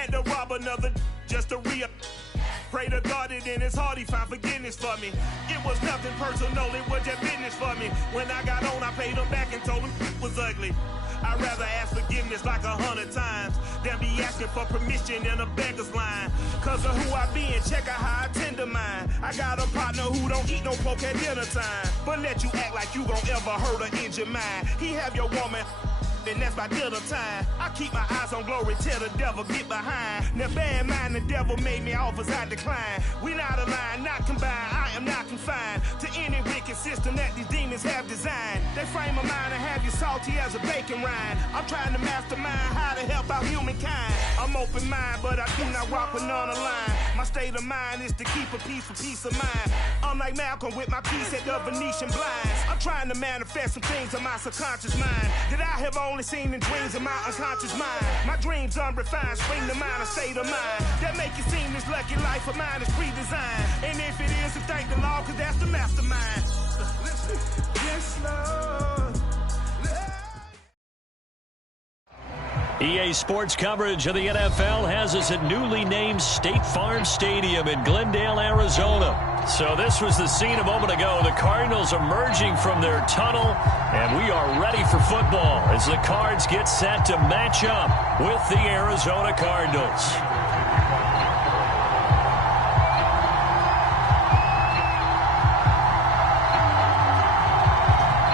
Had to rob another just to re-up. Pray to God that in his heart he found forgiveness for me. It was nothing personal, it was just business for me. When I got on, I paid him back and told him it was ugly. I'd rather ask forgiveness like 100 times than be asking for permission in a beggar's line. Cause of who I be and check out how I tend to mine. I got a partner who don't eat no pork at dinner time, but let you act like you gon' ever hurt or injure mine. He have your woman, and that's my dinner time. I keep my eyes on glory till the devil get behind. Now bad mind, the devil made me offers I decline. We not aligned, not combined, I am not confined to any wicked system that these demons have designed. They frame a mind and have you salty as a bacon rind. I'm trying to mastermind how to help out humankind. I'm open mind, but I do not rock with none aligned. My state of mind is to keep a peace of mind. Unlike Malcolm with my peace at the Venetian blinds. I'm trying to manifest some things in my subconscious mind that I have only seen in dreams in my unconscious mind. My dreams unrefined, spring to mind, a state of mind that make it seem this lucky life of mine is pre-designed. And if it is, then thank the Lord, cause that's the mastermind. Yes, Lord. EA Sports coverage of the NFL has us at newly named State Farm Stadium in Glendale, Arizona. So this was the scene a moment ago. The Cardinals emerging from their tunnel, and we are ready for football as the Cards get set to match up with the Arizona Cardinals.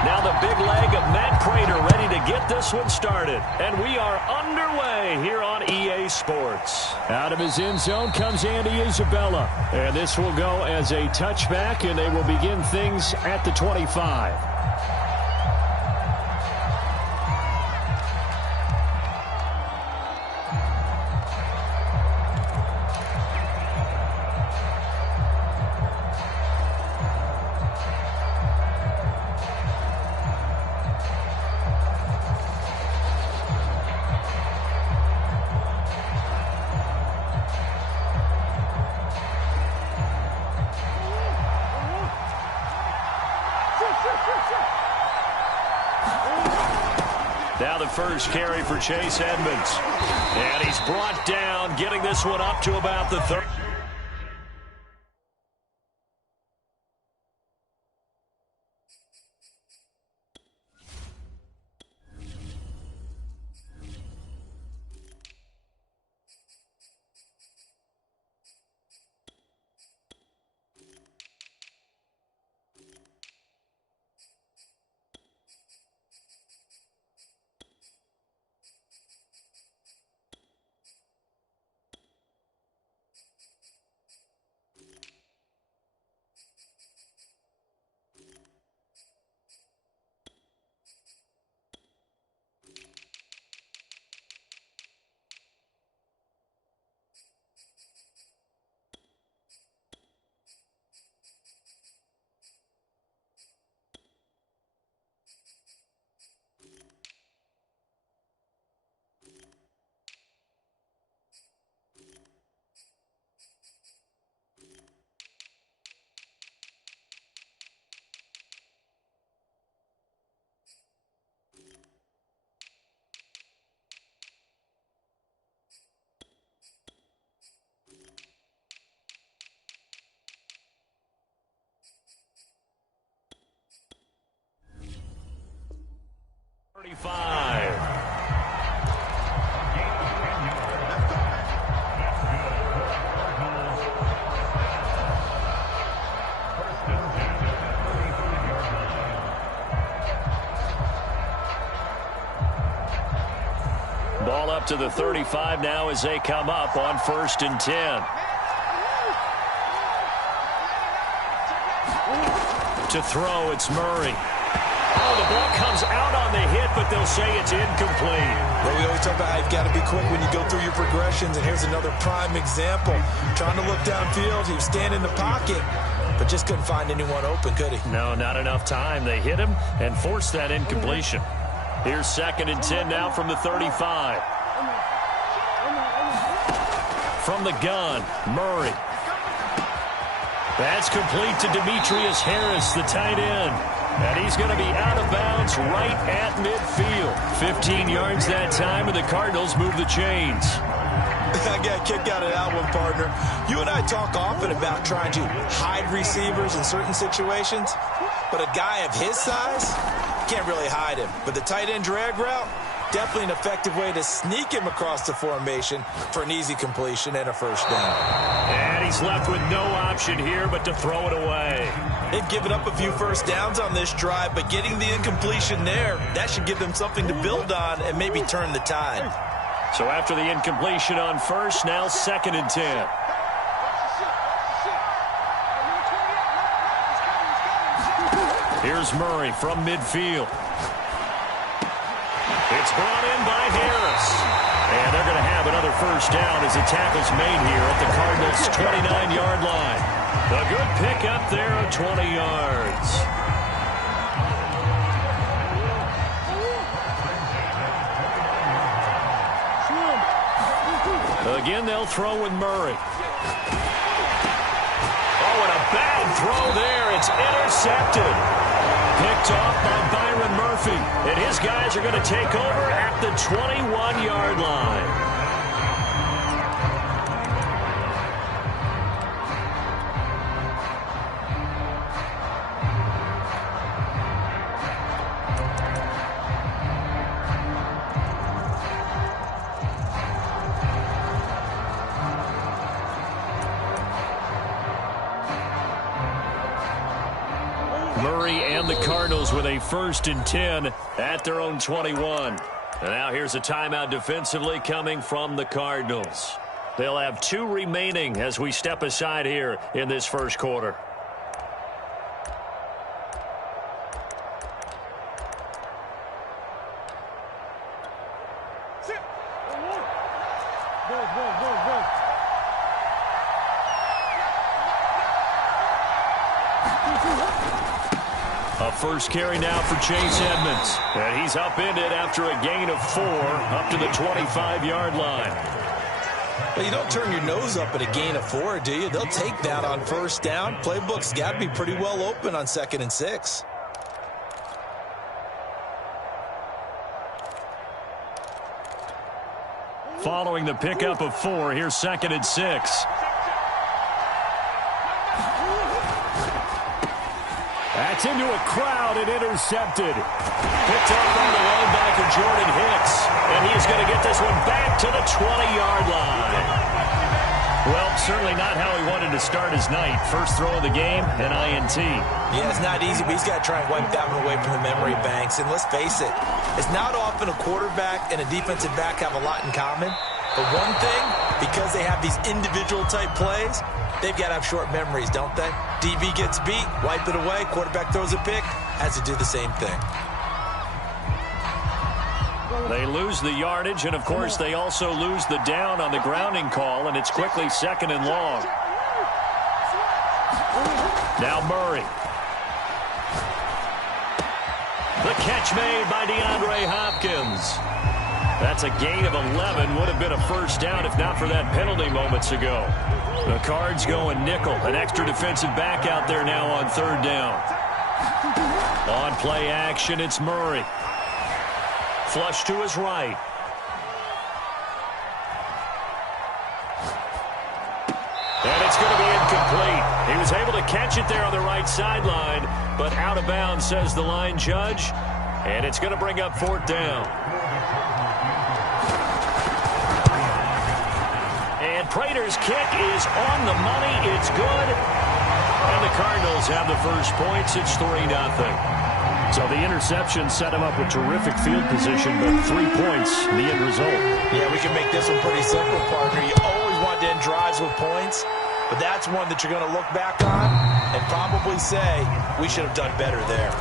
Now the big leg of Matt Prater ready to get this one started. And we are underway here on EA Sports. Out of his end zone comes Andy Isabella. And this will go as a touchback, and they will begin things at the 25. Now the first carry for Chase Edmonds. And he's brought down, getting this one up to about the 30. Ball up to the 35 now as they come up on 1st and 10. To throw, it's Murray. Oh, the ball comes out on the hit, but they'll say it's incomplete. Well, we always talk about how you've got to be quick when you go through your progressions, and here's another prime example. Trying to look downfield, he was standing in the pocket, but just couldn't find anyone open, could he? No, not enough time. They hit him and forced that incompletion. Here's 2nd and 10 now from the 35. From the gun, Murray. That's complete to Demetrius Harris, the tight end. And he's going to be out of bounds right at midfield. 15 yards that time, and the Cardinals move the chains. I a kick out of that one, partner. You and I talk often about trying to hide receivers in certain situations, but a guy of his size, can't really hide him. But the tight end drag route, definitely an effective way to sneak him across the formation for an easy completion and a first down. And he's left with no option here but to throw it away. They've given up a few first downs on this drive, but getting the incompletion there, that should give them something to build on and maybe turn the tide. So after the incompletion on first, now 2nd and 10. Here's Murray from midfield. It's brought in by Harris. And they're going to have another first down as the tackle's made here at the Cardinals' 29-yard line. A good pickup there of 20 yards. Again, they'll throw with Murray. Oh, and a bad throw there. It's intercepted. Picked off by Byron Murphy. And his guys are going to take over at the 21-yard line. Murray and the Cardinals with a 1st and 10 at their own 21. And now here's a timeout defensively coming from the Cardinals. They'll have 2 remaining as we step aside here in this first quarter. A first carry now for Chase Edmonds. And he's upended after a gain of 4 up to the 25-yard line. Well, you don't turn your nose up at a gain of 4, do you? They'll take that on first down. Playbook's got to be pretty well open on 2nd and 6. Following the pickup of 4, here's 2nd and 6. That's into a crowd and intercepted. Picked up by the linebacker Jordan Hicks. And he's going to get this one back to the 20-yard line. Well, certainly not how he wanted to start his night. First throw of the game, an INT. Yeah, it's not easy, but he's got to try and wipe that one away from the memory banks. And let's face it, it's not often a quarterback and a defensive back have a lot in common. But one thing, because they have these individual type plays, they've got to have short memories, don't they? DB gets beat, wipe it away, quarterback throws a pick, has to do the same thing. They lose the yardage, and of course they also lose the down on the grounding call, and it's quickly 2nd and long. Now Murray. The catch made by DeAndre Hopkins. That's a gain of 11. Would have been a first down if not for that penalty moments ago. The Cards going nickel. An extra defensive back out there now on 3rd down. On play action, it's Murray. Flush to his right. And it's going to be incomplete. He was able to catch it there on the right sideline, but out of bounds, says the line judge. And it's going to bring up 4th down. And Prater's kick is on the money. It's good. And the Cardinals have the first points. It's 3-0. So the interception set him up with terrific field position, but 3 points, the end result. Yeah, we can make this one pretty simple, partner. You always want to end drives with points, but that's one that you're going to look back on and probably say, we should have done better there.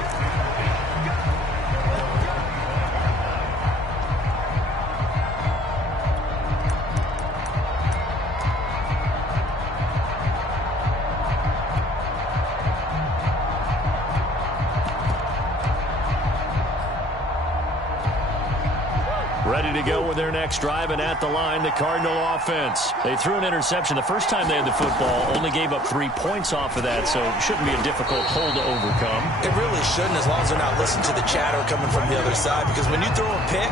Ready to go with their next drive, and at the line, the Cardinal offense. They threw an interception the first time they had the football, only gave up 3 points off of that, so it shouldn't be a difficult hole to overcome. It really shouldn't, as long as they're not listening to the chatter coming from the other side, because when you throw a pick,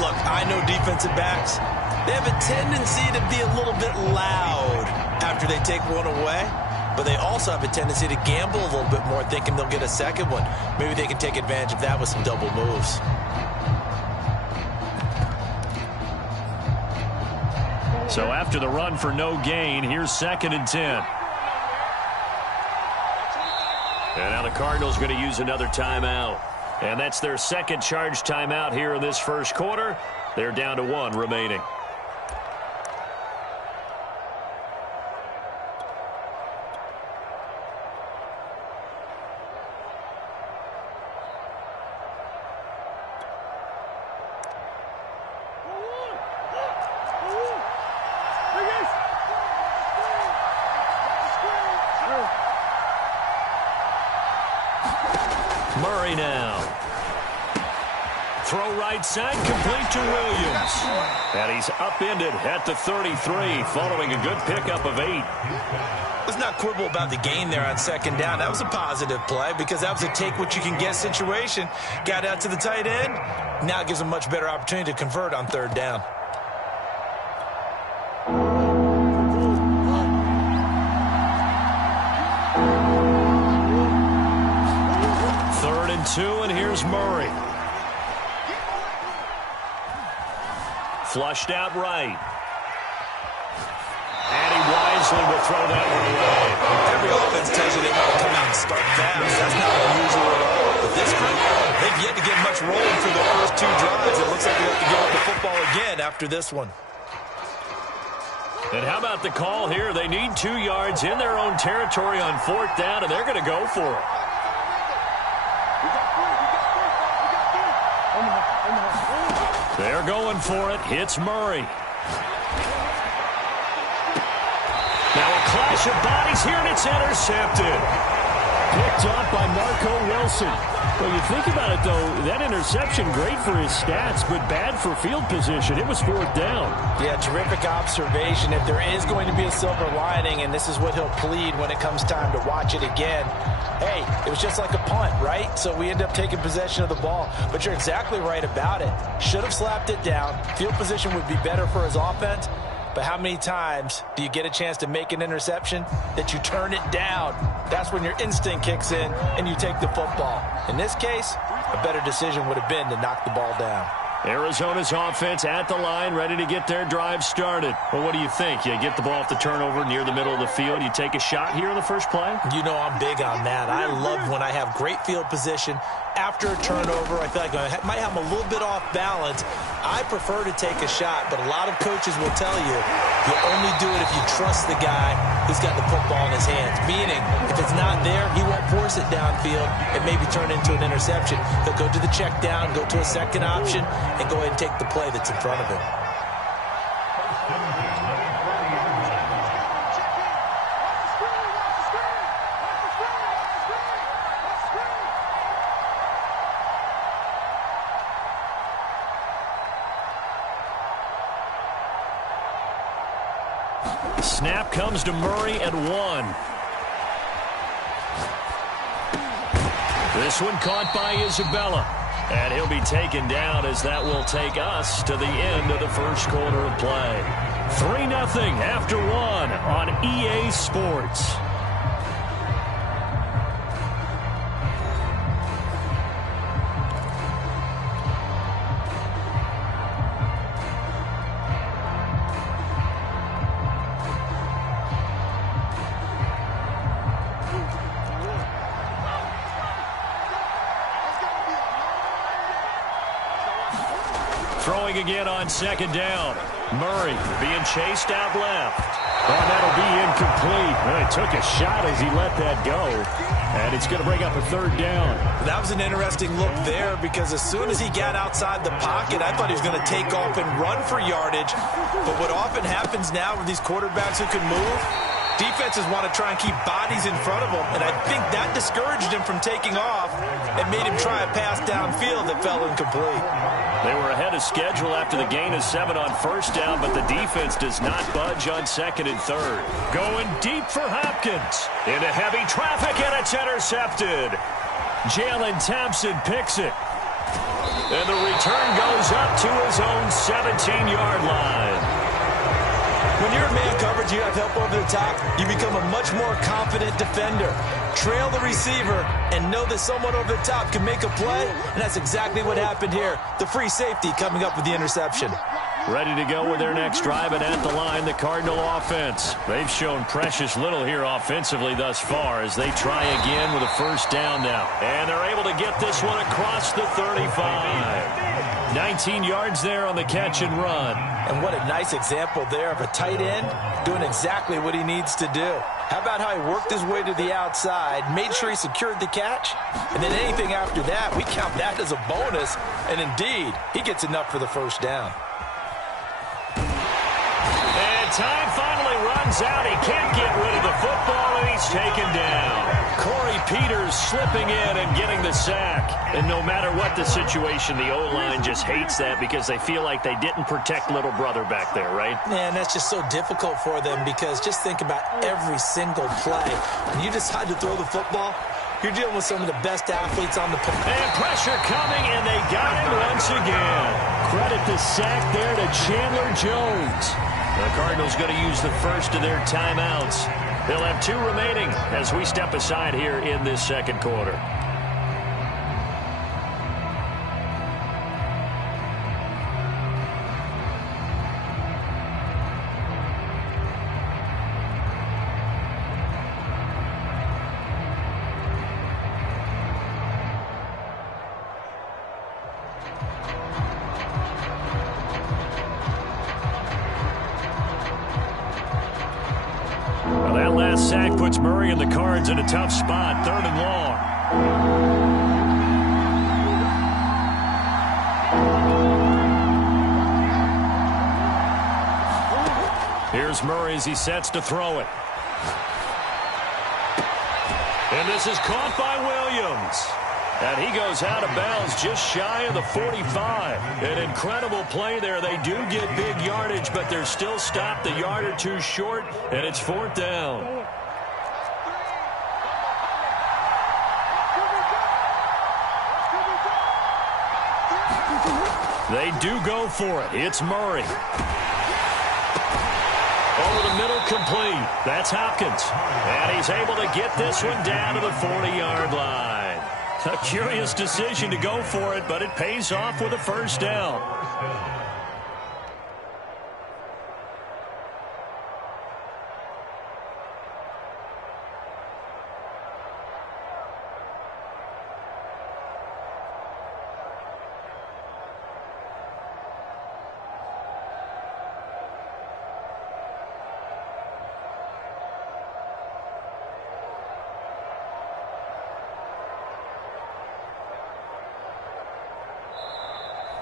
look, I know defensive backs, They have a tendency to be a little bit loud after they take one away, but they also have a tendency to gamble a little bit more, thinking they'll get a second one. Maybe they can take advantage of that with some double moves. So after the run for no gain, here's 2nd and 10. And now the Cardinals are going to use another timeout. And that's their second charge timeout here in this first quarter. They're down to 1 remaining. Murray now. Throw right side, complete to Williams. And he's upended at the 33, following a good pickup of 8. Let's not quibble about the gain there on 2nd down. That was a positive play because that was a take-what-you-can-get situation. Got out to the tight end. Now it gives them a much better opportunity to convert on 3rd down. 3rd and 2, and here's Murray. Flushed out right. And he wisely will throw that one away. Every offense tells you they want to come out and start fast. That's not unusual at all. But this group, they've yet to get much rolling through the first 2 drives. It looks like they have to give up the football again after this one. And how about the call here? They need 2 yards in their own territory on 4th down, and they're going to go for it. They're going for it. Hits Murray. Now a clash of bodies here, and it's intercepted. Picked up by Marco Wilson. Well, you think about it, though, that interception, great for his stats, but bad for field position. It was 4th down. Yeah, terrific observation. If there is going to be a silver lining, and this is what he'll plead when it comes time to watch it again, hey, it was just like a punt, right? So we end up taking possession of the ball. But you're exactly right about it. Should have slapped it down. Field position would be better for his offense. But how many times do you get a chance to make an interception that you turn it down? That's when your instinct kicks in and you take the football. In this case, a better decision would have been to knock the ball down. Arizona's offense at the line, ready to get their drive started. Well, what do you think? You get the ball off the turnover near the middle of the field. You take a shot here in the first play? You know I'm big on that. I love when I have great field position. After a turnover, I feel like I might have them a little bit off balance. I prefer to take a shot, but a lot of coaches will tell you only do it if you trust the guy who's got the football in his hands. Meaning, if it's not there, he won't force it downfield and maybe turn into an interception. He'll go to the check down, go to a second option, and go ahead and take the play that's in front of him. Snap comes to Murray at 1. This one caught by Isabella. And he'll be taken down as that will take us to the end of the first quarter of play. 3-0 after 1 on EA Sports. Throwing again on 2nd down. Murray being chased out left. And that'll be incomplete. Well, he took a shot as he let that go. And it's going to bring up a 3rd down. That was an interesting look there because as soon as he got outside the pocket, I thought he was going to take off and run for yardage. But what often happens now with these quarterbacks who can move, defenses want to try and keep bodies in front of them, and I think that discouraged him from taking off and made him try a pass downfield that fell incomplete. They were ahead of schedule after the gain of 7 on 1st down, but the defense does not budge on 2nd and 3rd. Going deep for Hopkins. Into heavy traffic, and it's intercepted. Jalen Thompson picks it. And the return goes up to his own 17-yard line. When you're in man coverage, you have help over the top, you become a much more confident defender. Trail the receiver and know that someone over the top can make a play, and that's exactly what happened here. The free safety coming up with the interception. Ready to go with their next drive, and at the line, the Cardinal offense. They've shown precious little here offensively thus far as they try again with a first down now. And they're able to get this one across the 35. 19 yards there on the catch and run. And what a nice example there of a tight end doing exactly what he needs to do. How about how he worked his way to the outside, made sure he secured the catch, and then anything after that, we count that as a bonus. And indeed, he gets enough for the first down. Time finally runs out. He can't get rid of the football, and he's taken down. Corey Peters slipping in and getting the sack. And no matter what the situation, the O-line just hates that because they feel like they didn't protect little brother back there, right? Man, that's just so difficult for them because just think about every single play. When you decide to throw the football, you're dealing with some of the best athletes on the field. And pressure coming, and they got him once again. Credit the sack there to Chandler Jones. The Cardinals going to use the first of their timeouts. They'll have 2 remaining as we step aside here in this second quarter. That last sack puts Murray and the Cards in a tough spot, 3rd and long. Here's Murray as he sets to throw it. And this is caught by Williams. And he goes out of bounds just shy of the 45. An incredible play there. They do get big yardage, but they're still stopped a yard or 2 short, and it's 4th down. They do go for it. It's Murray. Over the middle, complete. That's Hopkins. And he's able to get this one down to the 40-yard line. A curious decision to go for it, but it pays off with a first down.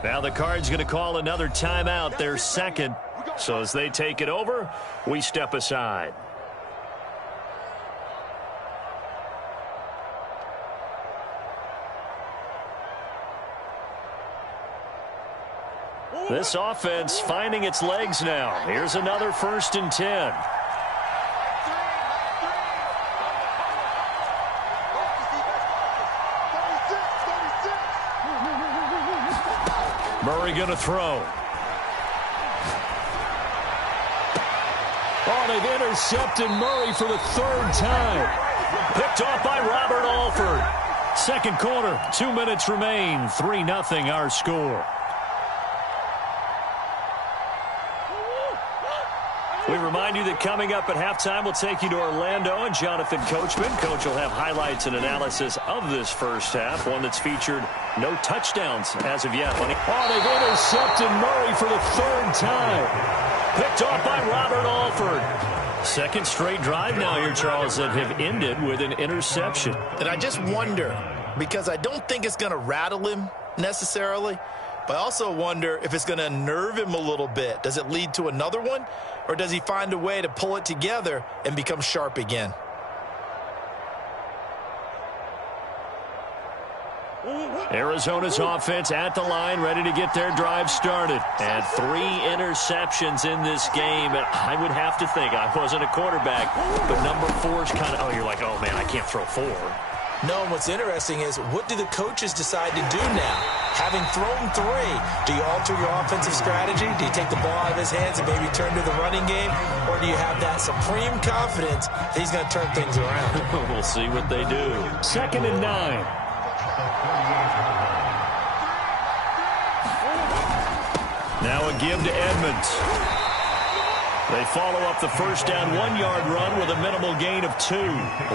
Now the Cards going to call another timeout, their second. So as they take it over, we step aside. This offense finding its legs now. Here's another 1st and 10. Murray going to throw. Oh, they've intercepted Murray for the 3rd time. Picked off by Robert Alford. Second quarter, 2 minutes remain. 3-0 our score. We remind you that coming up at halftime, we'll take you to Orlando and Jonathan Coachman. Coach will have highlights and analysis of this first half, one that's featured no touchdowns as of yet. Oh, they've intercepted Murray for the 3rd time. Picked off by Robert Alford. Second straight drive now here, Charles, that have ended with an interception. And I just wonder, because I don't think it's going to rattle him necessarily, but I also wonder if it's going to unnerve him a little bit. Does it lead to another one, or does he find a way to pull it together and become sharp again? Arizona's offense at the line, ready to get their drive started. And 3 interceptions in this game. And I would have to think, I wasn't a quarterback, but number 4 is kind of, oh, you're like, oh, man, I can't throw 4. No, and what's interesting is, what do the coaches decide to do now? Having thrown 3, do you alter your offensive strategy? Do you take the ball out of his hands and maybe turn to the running game? Or do you have that supreme confidence that he's going to turn things around? We'll see what they do. 2nd and 9. Now a give to Edmonds. They follow up the first down 1-yard run with a minimal gain of 2.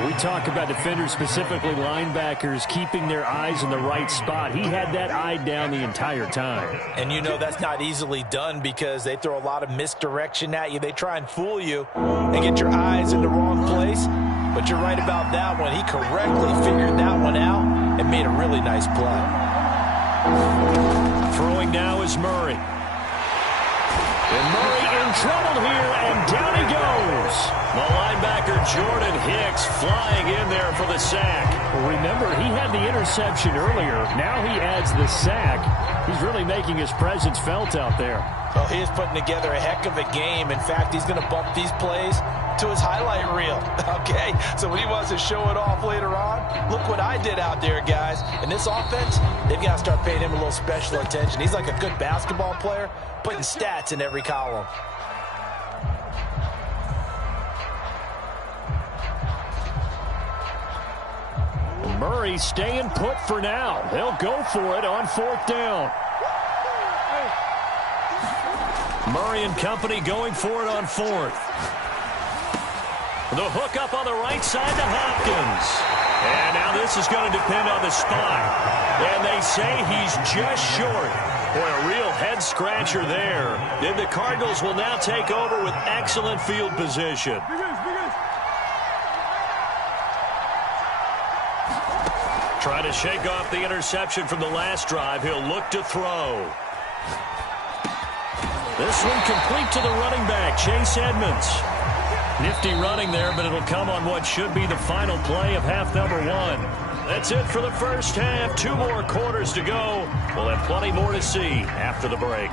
We talk about defenders, specifically linebackers, keeping their eyes in the right spot. He had that eye down the entire time. And you know that's not easily done because they throw a lot of misdirection at you. They try and fool you and get your eyes in the wrong place. But you're right about that one. He correctly figured that one out and made a really nice play. Throwing now is Murray. And Murray in trouble here, and down he goes. The linebacker Jordan Hicks flying in there for the sack. Well, remember, he had the interception earlier. Now he adds the sack. He's really making his presence felt out there. Well, he is putting together a heck of a game. In fact, he's going to bump these plays to his highlight reel. Okay, so when he wants to show it off later on, look what I did out there, guys. In this offense, they've got to start paying him a little special attention. He's like a good basketball player, putting stats in every column. Murray staying put for now. They'll go for it on 4th down. Murray and company going for it on 4th. The hook up on the right side to Hopkins. And now this is going to depend on the spot. And they say he's just short. Boy, a real head-scratcher there. And the Cardinals will now take over with excellent field position. Trying to shake off the interception from the last drive. He'll look to throw. This one complete to the running back, Chase Edmonds. Nifty running there, but it'll come on what should be the final play of half number 1. That's it for the first half. 2 more quarters to go. We'll have plenty more to see after the break.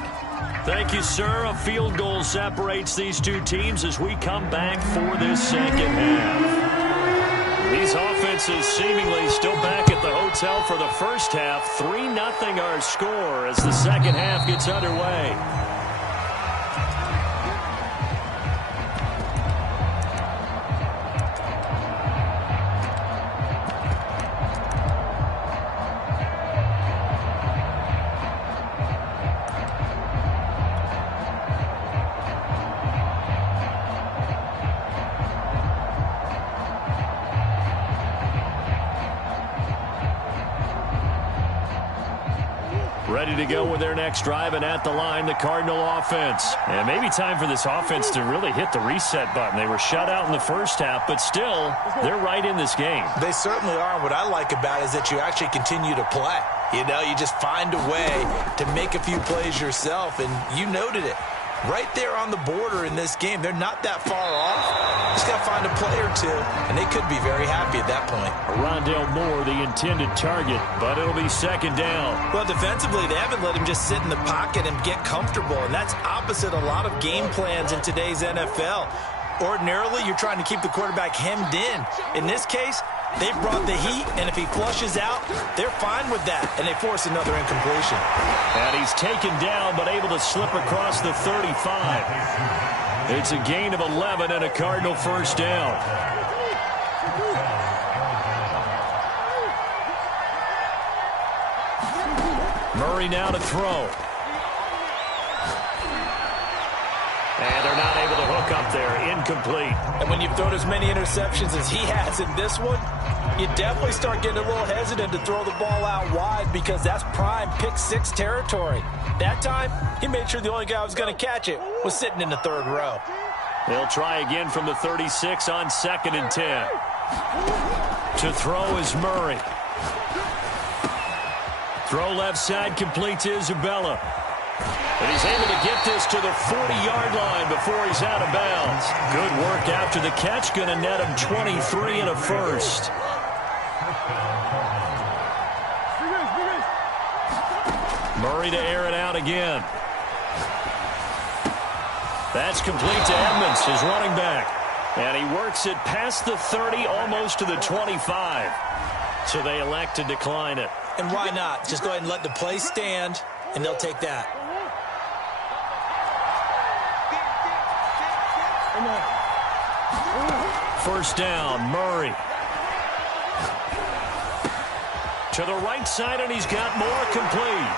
Thank you, sir. A field goal separates these 2 teams as we come back for this second half. These offenses seemingly still back at the hotel for the first half. 3-0 our score as the second half gets underway. Ready to go with their next drive, and at the line, the Cardinal offense. And maybe time for this offense to really hit the reset button. They were shut out in the first half, but still, they're right in this game. They certainly are. What I like about it is that you actually continue to play. You know, you just find a way to make a few plays yourself, and you noted it. Right there on the border in this game. They're not that far off. Just got to find a play or 2, and they could be very happy at that point. Rondale Moore, the intended target, but it'll be second down. Well, defensively, they haven't let him just sit in the pocket and get comfortable, and that's opposite a lot of game plans in today's NFL. Ordinarily, you're trying to keep the quarterback hemmed in. In this case, they brought the heat, and if he flushes out, they're fine with that, and they force another incompletion. And he's taken down, but able to slip across the 35. It's a gain of 11 and a Cardinal first down. Murray now to throw. And they're not able to hook up there. Incomplete. And when you've thrown as many interceptions as he has in this one, you definitely start getting a little hesitant to throw the ball out wide because that's prime pick 6 territory. That time, he made sure the only guy who was going to catch it was sitting in the 3rd row. They'll try again from the 36 on 2nd and 10. To throw is Murray. Throw left side, complete to Isabella. But he's able to get this to the 40-yard line before he's out of bounds. Good work after the catch. Going to net him 23 and a first. Murray to air it out again. That's complete to Edmonds, his running back. And he works it past the 30, almost to the 25. So they elect to decline it. And why not? Just go ahead and let the play stand, and they'll take that. First down, Murray. To the right side, and he's got more complete.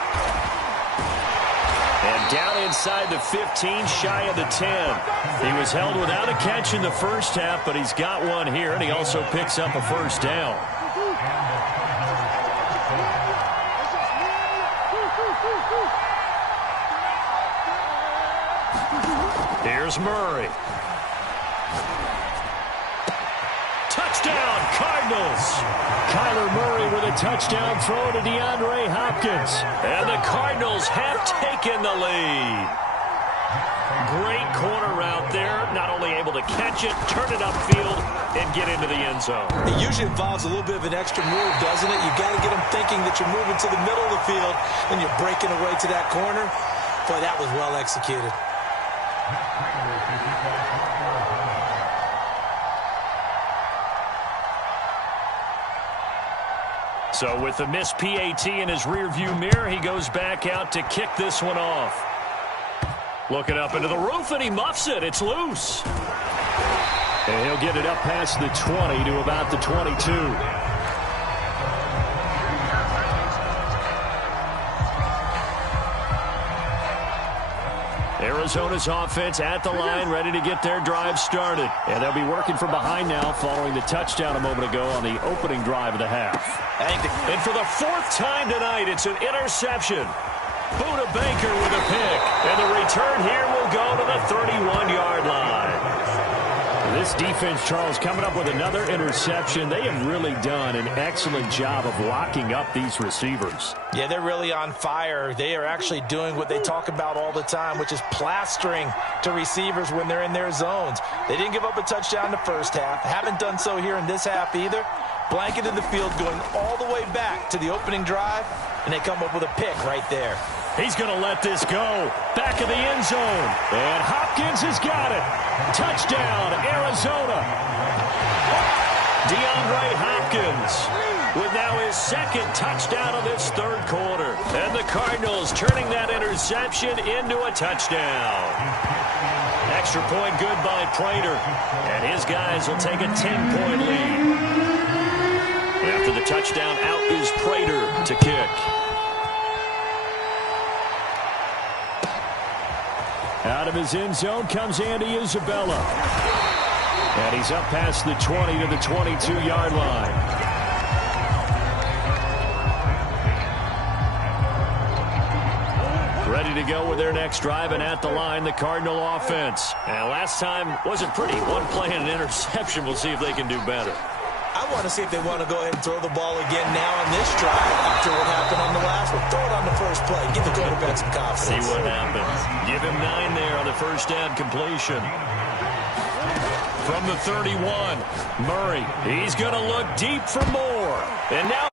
And down inside the 15, shy of the 10. He was held without a catch in the first half, but he's got one here, and he also picks up a first down. Here's Murray. Touchdown, Cardinals. Kyler Murray with a touchdown throw to DeAndre Hopkins. And the Cardinals have taken the lead. Great corner route there. Not only able to catch it, turn it upfield, and get into the end zone. It usually involves a little bit of an extra move, doesn't it? You've got to get them thinking that you're moving to the middle of the field, and you're breaking away to that corner. Boy, that was well executed. So with the missed PAT in his rearview mirror, he goes back out to kick this one off. Looking up into the roof, and he muffs it. It's loose. And he'll get it up past the 20 to about the 22. Arizona's offense at the line, ready to get their drive started. And they'll be working from behind now following the touchdown a moment ago on the opening drive of the half. And for the fourth time tonight, it's an interception. Buda Baker with a pick. And the return here will go to the 31-yard line. This defense, Charles, coming up with another interception. They have really done an excellent job of locking up these receivers. Yeah, they're really on fire. They are actually doing what they talk about all the time, which is plastering to receivers when they're in their zones. They didn't give up a touchdown in the first half. Haven't done so here in this half either. Blanketed the field going all the way back to the opening drive, and they come up with a pick right there. He's going to let this go. Back of the end zone. And Hopkins has got it. Touchdown, Arizona. DeAndre Hopkins with now his second touchdown of this third quarter. And the Cardinals turning that interception into a touchdown. Extra point good by Prater. And his guys will take a 10-point lead. After the touchdown, out is Prater to kick. Out of his end zone comes Andy Isabella. And he's up past the 20 to the 22-yard line. Ready to go with their next drive, and at the line, the Cardinal offense. And last time wasn't pretty. One play and an interception. We'll see if they can do better. I want to see if they want to go ahead and throw the ball again now on this drive after what happened on the last one. Throw it on the first play. Give the quarterback some confidence. See what happens. Give him 9 there on the first down completion. From the 31, Murray. He's going to look deep for more. And now